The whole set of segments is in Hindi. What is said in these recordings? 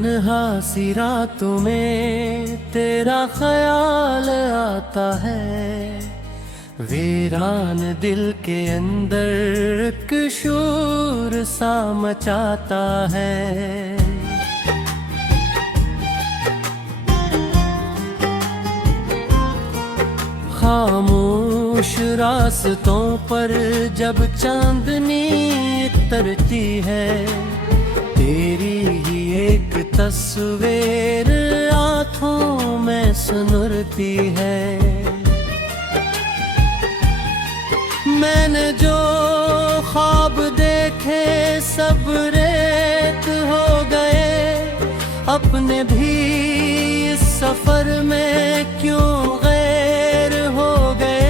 तन्हा सी रातों में तेरा ख्याल आता है, वीरान दिल के अंदर एक शोर सा मचाता है। खामोश रास्तों पर जब चांदनी उतरती है, तेरी ही एक तस्वीर आँखों में सुनुरती है। मैंने जो ख्वाब देखे सब रेत हो गए, अपने भी इस सफर में क्यों गैर हो गए।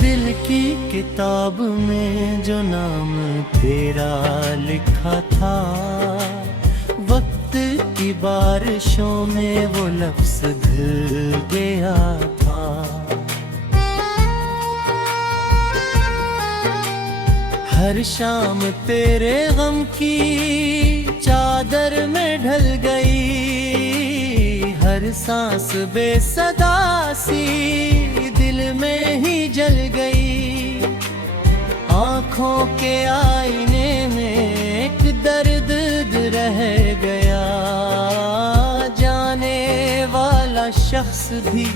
दिल की किताब में जो नाम तेरा लिखा था, वक्त की बारिशों में वो लफ्ज घिल गया था। हर शाम तेरे गम की चादर में ढल गई, हर सांस बेसदा सी दिल में ही जल गई। आँखों के आईने में एक दर्द रह गया, जाने वाला शख्स भी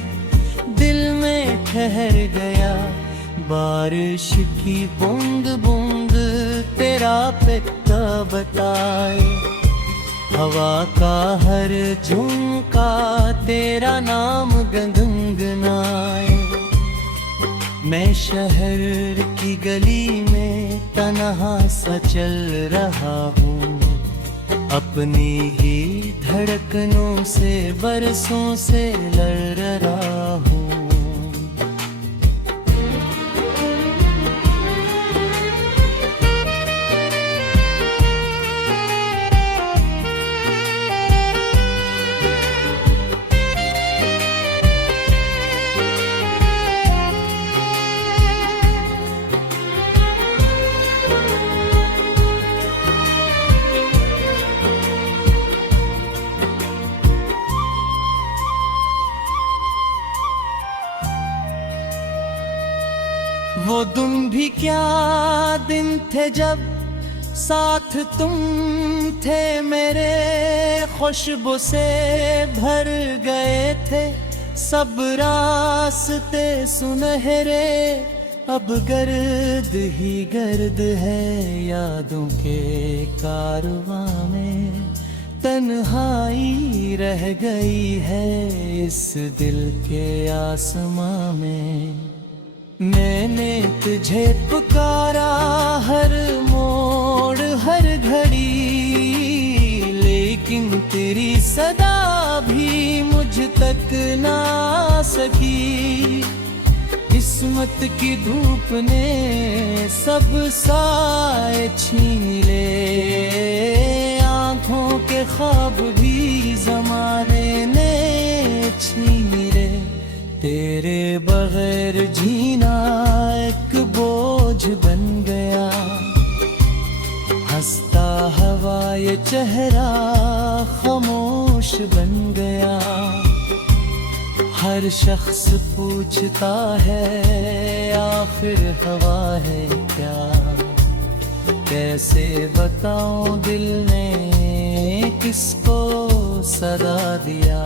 दिल में ठहर गया। बारिश की बूंद बूंद तेरा पिता बताए, हवा का हर झोंका तेरा नाम गुनगुनाए। मैं शहर की गली में तन्हा सा चल रहा हूँ, अपनी ही धड़कनों से बरसों से लड़ रहा हूँ। वो दिन भी क्या दिन थे जब साथ तुम थे मेरे, खुशबू से भर गए थे सब रास्ते सुनहरे। अब गर्द ही गर्द है यादों के कारवां में, तन्हाई रह गई है इस दिल के आसमां में। मैंने तुझे पुकारा हर मोड़ हर घड़ी, लेकिन तेरी सदा भी मुझ तक ना सकी। किस्मत की धूप ने सब साए छीन ले, आँखों के ख्वाब भी ज़माने ने छीन ले। तेरे बगैर जीना एक बोझ बन गया, हंसता हवा ये चेहरा खामोश बन गया। हर शख्स पूछता है आखिर हवा है क्या, कैसे बताऊं दिल ने किसको सदा दिया।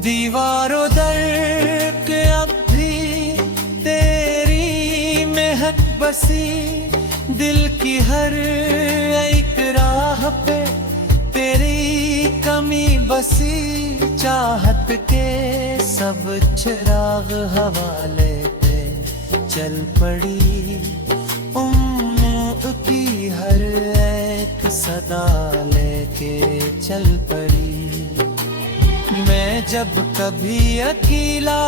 दीवारों दर के अब भी तेरी महक बसी, दिल की हर एक राह पे तेरी कमी बसी। चाहत के सब चिराग हवाले पे चल पड़ी, उम्मीद की हर एक सदा लेके चल पड़ी। मैं जब कभी अकेला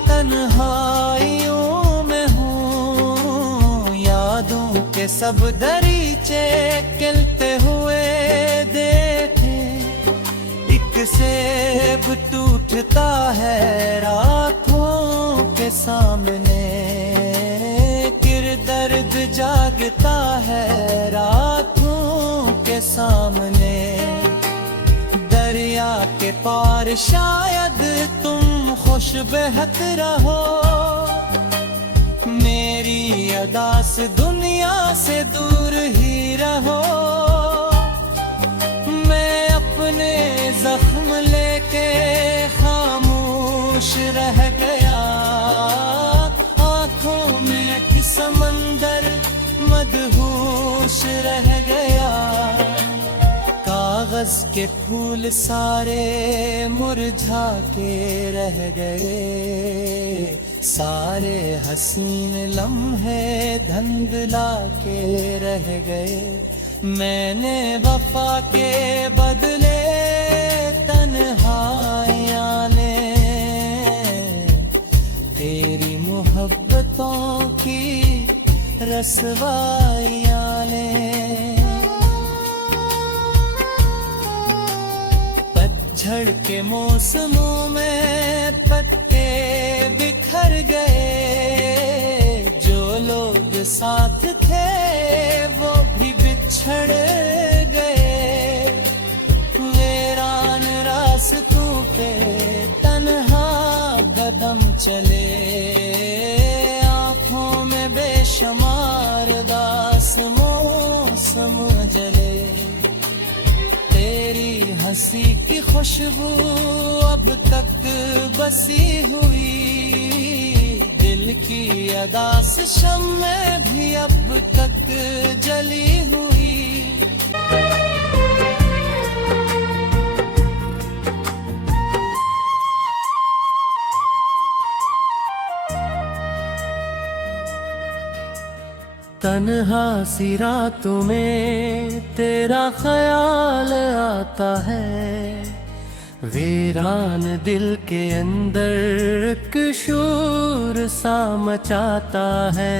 तन्हाइयों में हूँ, यादों के सब दरीचे खिलते हुए देखे। एक सेब टूटता है रातों के सामने, दर्द जागता है रातों के सामने। दरिया के पार शायद तुम खुश बहत रहो, मेरी अदास दुनिया से दूर ही रहो। मैं अपने जख्म लेके खामोश रह गया, आंखों में समंदर मदहोश रह गया। कागज के फूल सारे मुरझा के रह गए, सारे हसीन लम्हे धुंधला के रह गए। मैंने वफा के बदले तन्हाइयां ले, तेरी मोहब्बतों की रसवाइयां ले। पतझड़ के मौसमों में पत्ते बिखर गए, जो लोग साथ थे वो भी बिछड़ गए। वीरान रास्तों पे तन्हा कदम चले, आँखों में बेशुमार दास मौसम जले। तेरी हंसी की खुशबू अब तक बसी हुई, दिल की अदास शम्में भी अब तक जली हुई। तन्हा सी रातों में तेरा ख्याल आता है, वीरान दिल के अंदर किशोर सा मचाता है।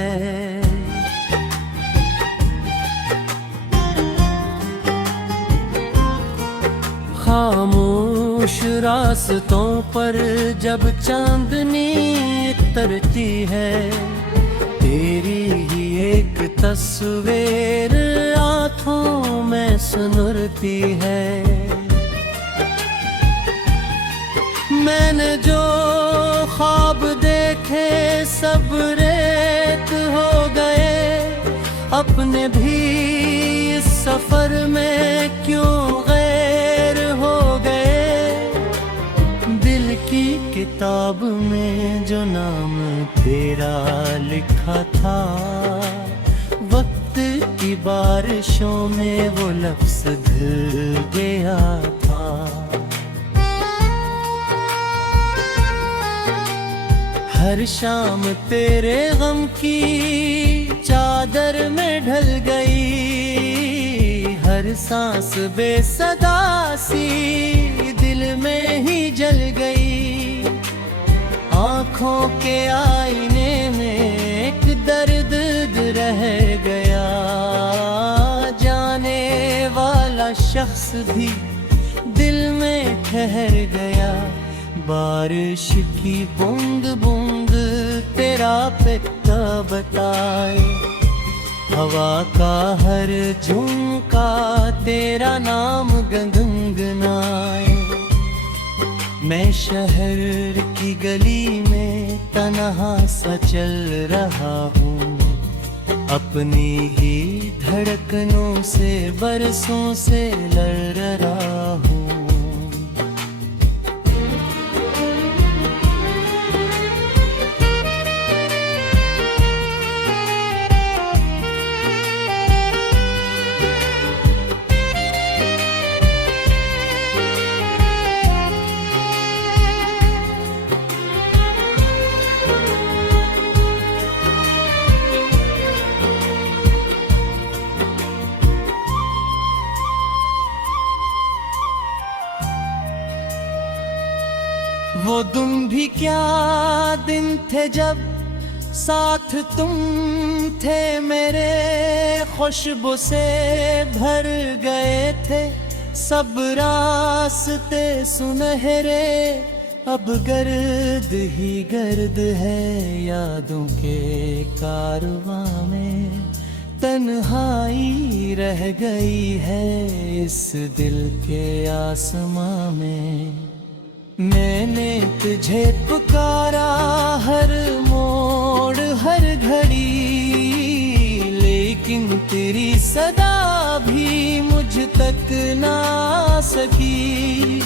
खामोश रास्तों पर जब चांदनी उतरती है, तेरी ही एक तस्वीर आँखों में सुनरती है। मैंने जो ख्वाब देखे सब रेत हो गए, अपने भी इस सफर में क्यों गैर हो गए। दिल की किताब में जो नाम तेरा लिखा था, वक्त की बारिशों में वो लफ्ज़ धुल गया था। हर शाम तेरे गम की चादर में ढल गई, हर सांस बेसदा सी दिल में ही जल गई। आँखों के आईने में एक दर्द रह गया, जाने वाला शख्स भी दिल में ठहर गया। बारिश की बूंद बूंद तेरा पिता बताए, हवा का हर झुमका तेरा नाम गुनगुनाए। मैं शहर की गली में तन्हा सा चल रहा हूँ, अपनी ही धड़कनों से बरसों से लड़ रहा हूँ। दिन भी क्या दिन थे जब साथ तुम थे मेरे, खुशबू से भर गए थे सब रास्ते सुनहरे। अब गर्द ही गर्द है यादों के कारवां में, तन्हाई रह गई है इस दिल के आसमां में। मैंने तुझे पुकारा हर मोड़ हर घड़ी, लेकिन तेरी सदा भी मुझ तक ना सकी।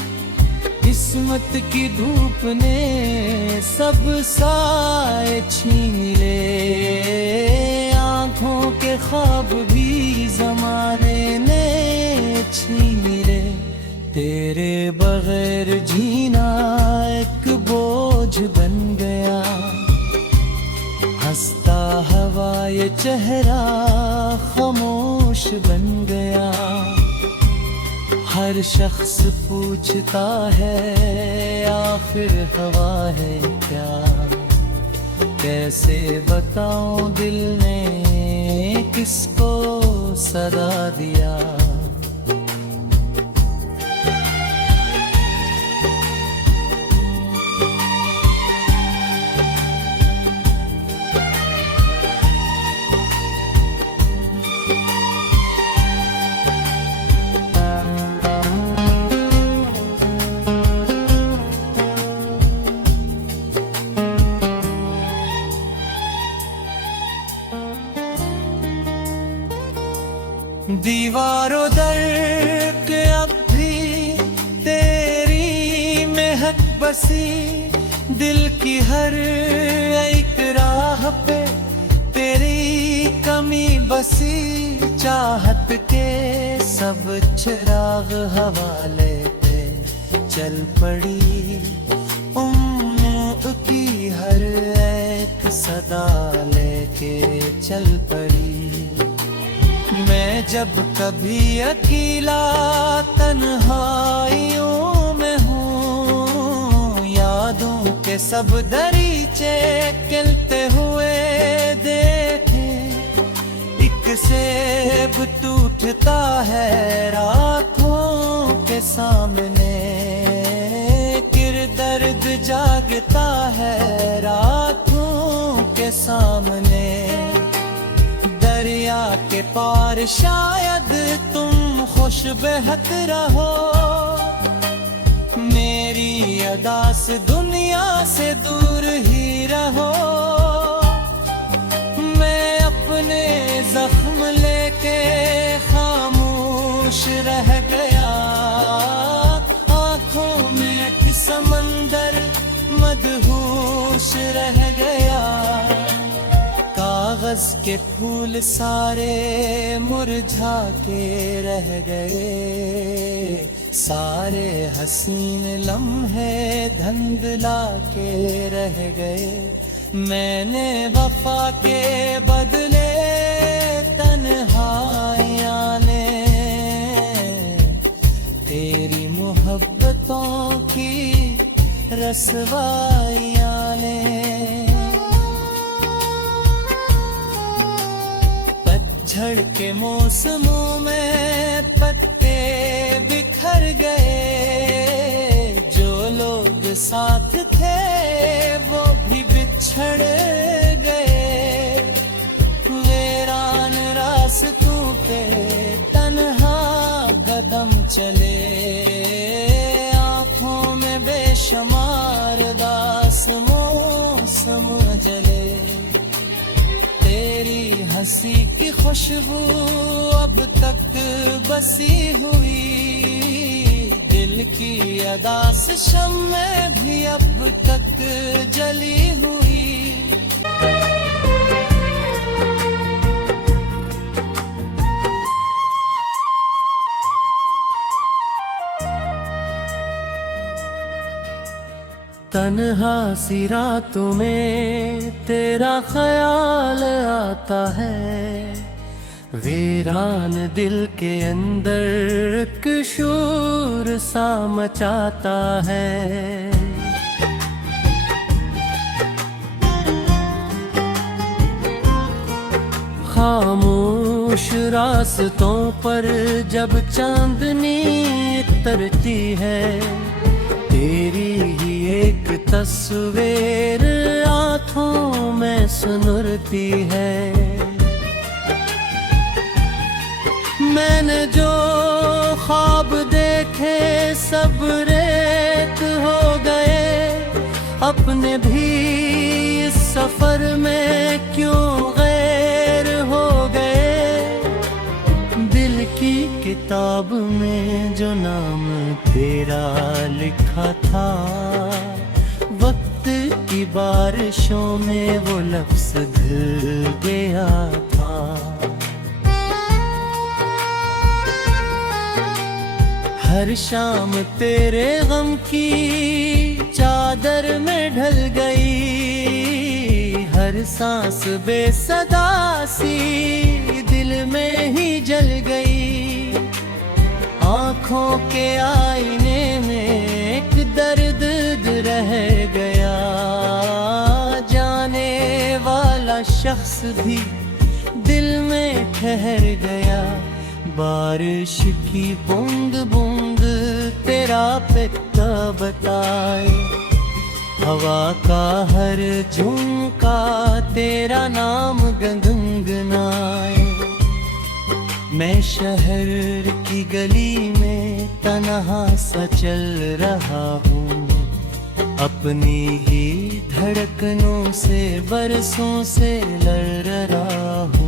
किस्मत की धूप ने सब साए छीन ले, आँखों के ख्वाब भी ज़माने ने छीन ले। तेरे बगैर जीना एक बोझ बन गया, हंसता हवा ये चेहरा खामोश बन गया। हर शख्स पूछता है आखिर हवा है क्या, कैसे बताऊं दिल ने किसको सदा दिया। दीवारों दर के अब भी तेरी महक बसी, दिल की हर एक राह पे तेरी कमी बसी। चाहत के सब चिराग हवाले पे चल पड़ी, उम्मीद की हर एक सदा लेके चल पड़ी। मैं जब कभी अकेला तन्हाइयों में हूँ, यादों के सब दरीचे खिलते हुए देखे। एक सेब टूटता है रातों के सामने, किर दर्द जागता है रातों के सामने। दरिया के पार शायद तुम खुश बहक रहो, मेरी अदास दुनिया से दूर ही रहो। मैं अपने जख्म लेके खामोश रह गया, आँखों में एक समंदर मदहोश रह गया। कागज के फूल सारे मुरझा के रह गए, सारे हसीन लम्हे धुंधला के रह गए। मैंने वफा के बदले तन्हाइयाँ ने, तेरी मोहब्बतों की रसवाइयाँ ने। झड़ के मौसमों में पत्ते बिखर गए, जो लोग साथ थे वो भी बिछड़ गए। वीरान रास्तों पे तन्हा कदम चले, आँखों में बेशुमार दास मौसम जले। तेरी हंसी की खुशबू अब तक बसी हुई, दिल की अदास शम्में भी अब तक जली हुई। तन्हा सी रातों में तेरा ख्याल आता है, वीरान दिल के अंदर एक शोर सा मचाता है। खामोश रास्तों पर जब चांदनी उतरती है, तेरी ही एक तस्वीर आँखों में सुनुरती है। मैंने जो ख्वाब देखे सब रेत हो गए, अपने भी इस सफर में क्यों गैर हो गए। दिल की किताब में जो नाम तेरा लिखा था, वक्त की बारिशों में वो लफ्ज़ घिल गया था। हर शाम तेरे गम की चादर में ढल गई, हर सांस बेसदा सी दिल में ही जल गई। आँखों के आईने में एक दर्द रह गया, जाने वाला शख्स भी दिल में ठहर गया। बारिश की बूंद बूंद तेरा पिता बताए, हवा का हर झुमका तेरा नाम गुनगुनाए। मैं शहर की गली में तन्हा सा चल रहा हूँ, अपनी ही धड़कनों से बरसों से लड़ रहा हूँ।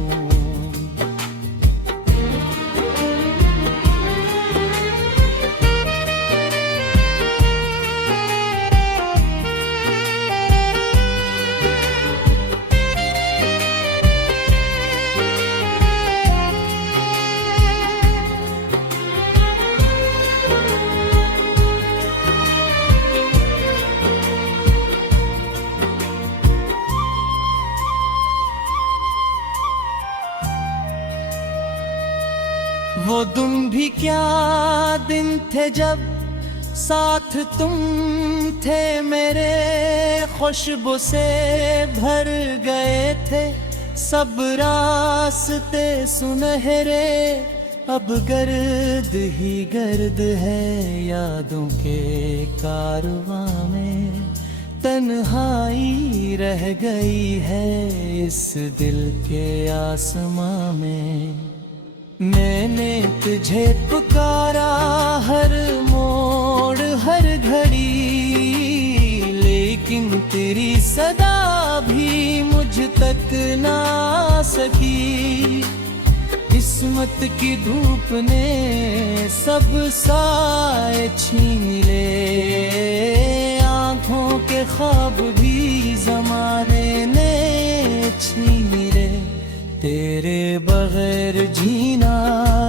वो दिन भी क्या दिन थे जब साथ तुम थे मेरे, खुशबू से भर गए थे सब रास्ते सुनहरे। अब गर्द ही गर्द है यादों के कारवां में, तन्हाई रह गई है इस दिल के आसमां में। मैंने तुझे पुकारा हर मोड़ हर घड़ी, लेकिन तेरी सदा भी मुझ तक ना सकी। किस्मत की धूप ने सब साए छीन ले, आँखों के ख्वाब भी ज़माने ने छीन ले। तेरे बगैर जीना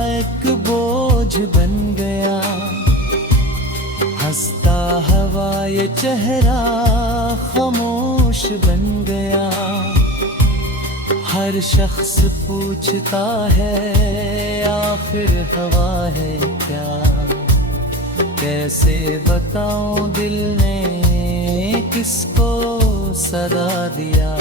एक बोझ बन गया, हंसता हवा ये चेहरा खामोश बन गया। हर शख्स पूछता है आखिर हवा है क्या, कैसे बताऊं दिल ने किसको सदा दिया।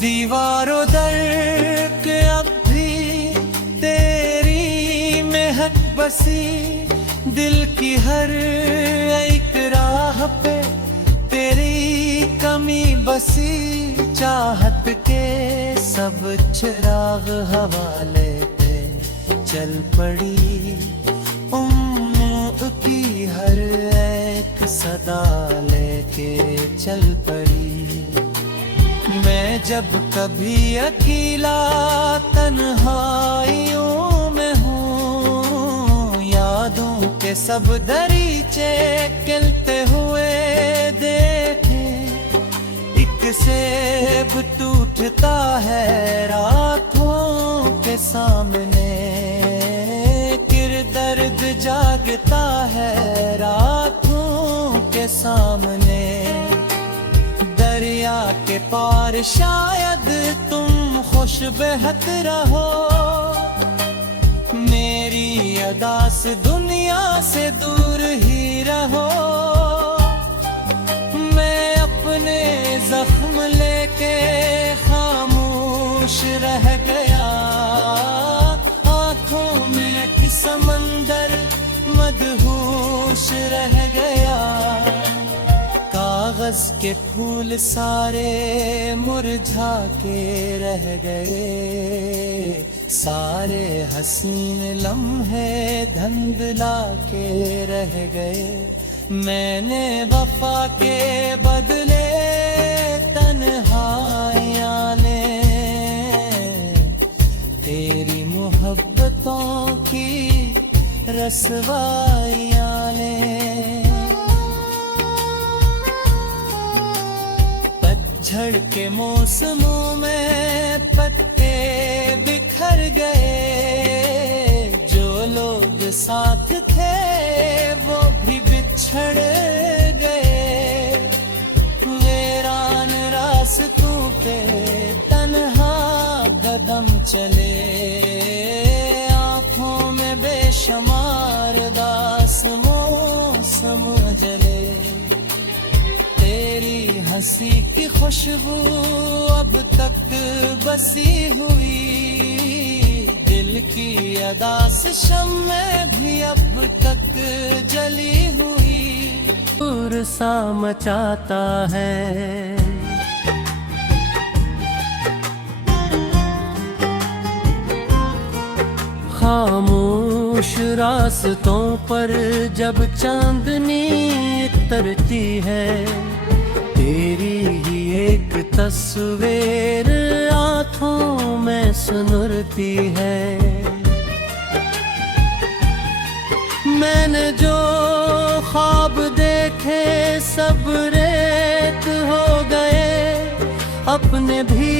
दीवारों दर के अब भी तेरी महक बसी, दिल की हर एक राह पे तेरी कमी बसी। चाहत के सब चिराग हवाले पे चल पड़ी, उम्मीद की हर एक सदा लेके चल पड़ी। मैं जब कभी अकेला तन्हाइयों में हूँ, यादों के सब दरीचे खिलते हुए देखे। एक एक सेब टूटता है रातों के सामने, दर्द जागता है रातों के सामने। दरिया के पार शायद तुम खुश बहत रहो, मेरी अदा से दुनिया से दूर ही रहो। मैं अपने जख्म लेके खामोश रह गया, आंखों में एक समंदर मदहोश रह गया। कागज के फूल सारे मुरझा के रह गए, सारे हसीन लम्हे धुंधला के रह गए। मैंने वफा के बदले तन्हाइयां ले, तेरी मोहब्बतों की रसवाइयां ले। पतझड़ के मौसमों में पत्ते बिखर गए, जो लोग साथ थे वो भी बिछड़ गए। वीरान रास्तों पे तन्हा कदम चले, आँखों में बेशुमार दास मौसम जले। तेरी हंसी की खुशबू अब तक बसी हुई, दिल की अदा से शम्में भी अब तक जली हुई। दूर सा मचाता है खामोश रास्तों पर जब चांदनी उतरती है, तेरी ही एक तस्वीर आँखों में सुनरती है। मैंने जो ख्वाब देखे सब रेत हो गए, अपने भी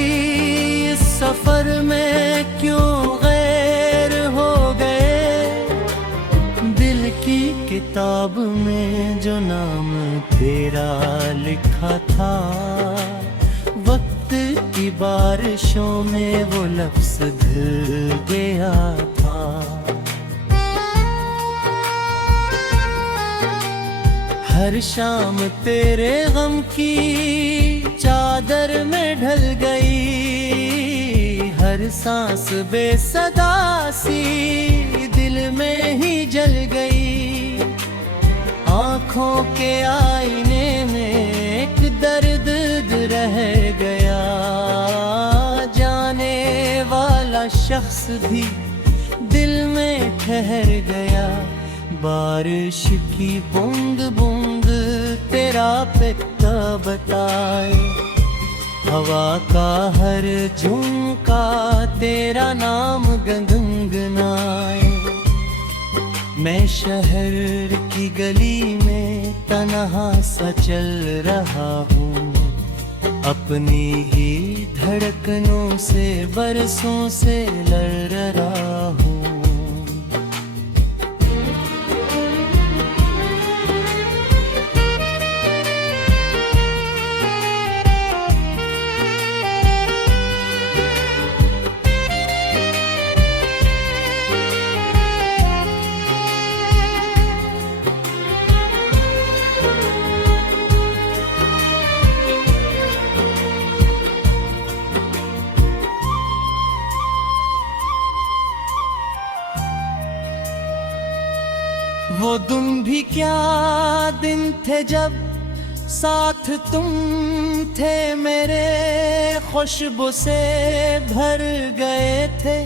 इस सफर में क्यों गैर हो गए। दिल की किताब में जो नाम तेरा लिखा था, वक्त की बारिशों में वो लफ्ज़ धुल गया था। हर शाम तेरे गम की चादर में ढल गई, हर सांस बेसदा सी दिल में ही जल गई। आँखों के आईने में एक दर्द रह गया, जाने वाला शख्स भी दिल में ठहर गया। बारिश की बूंद बूंद तेरा पिता बताए, हवा का हर झुमका तेरा नाम गुनगुनाए। मैं शहर की गली में तन्हा सा चल रहा हूँ, अपनी ही धड़कनों से बरसों से लड़ रहा हूँ। वो दिन भी क्या दिन थे जब साथ तुम थे मेरे, खुशबू से भर गए थे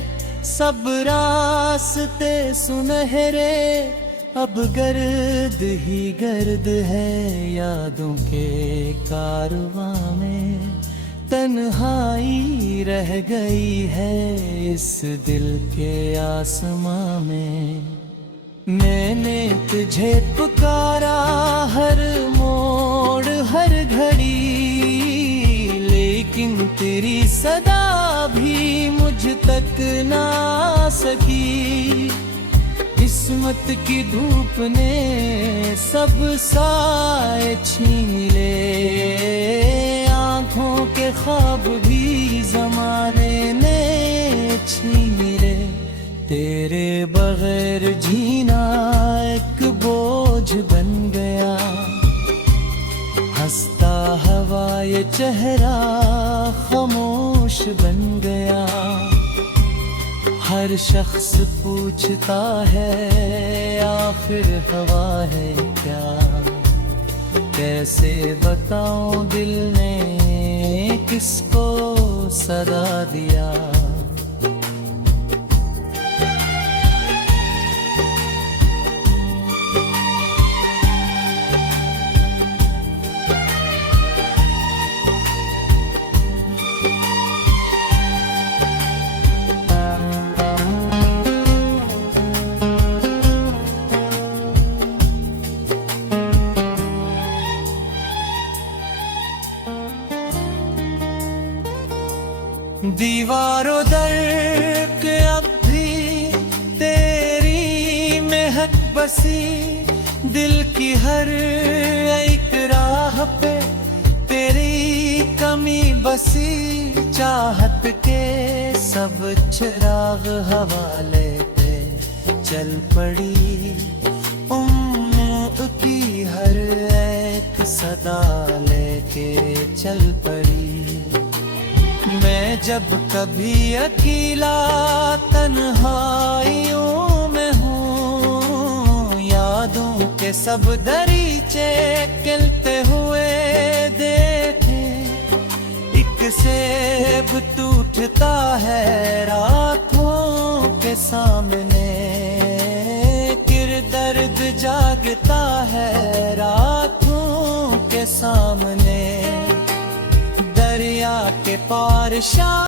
सब रास्ते सुनहरे। अब गर्द ही गर्द है यादों के कारवां में, तन्हाई रह गई है इस दिल के आसमां में। मैंने तुझे पुकारा हर मोड़ हर घड़ी, सदा भी मुझ तक ना सकी। किस्मत की धूप ने सब साए छीन ले, आँखों के ख्वाब भी ज़माने ने छीन ले। तेरे बगैर जीना एक बोझ बन गया, हंसता हवा ये चेहरा खामोश बन गया। हर शख्स पूछता है आखिर हवा है क्या, कैसे बताऊं दिल ने किसको सदा दिया। दीवारों दर के अब भी तेरी महक बसी, दिल की हर एक राह पे तेरी कमी बसी। चाहत के सब चिराग हवाले पे चल पड़ी, उम्मीद की हर एक सदा लेके चल पड़ी। मैं जब कभी अकेला तन्हाइयों में हूँ, यादों के सब दरीचे खिलते हुए देखे। एक सेब टूटता है रातों के सामने, फिर दर्द जागता है रातों के सामने। दरिया के पार शाम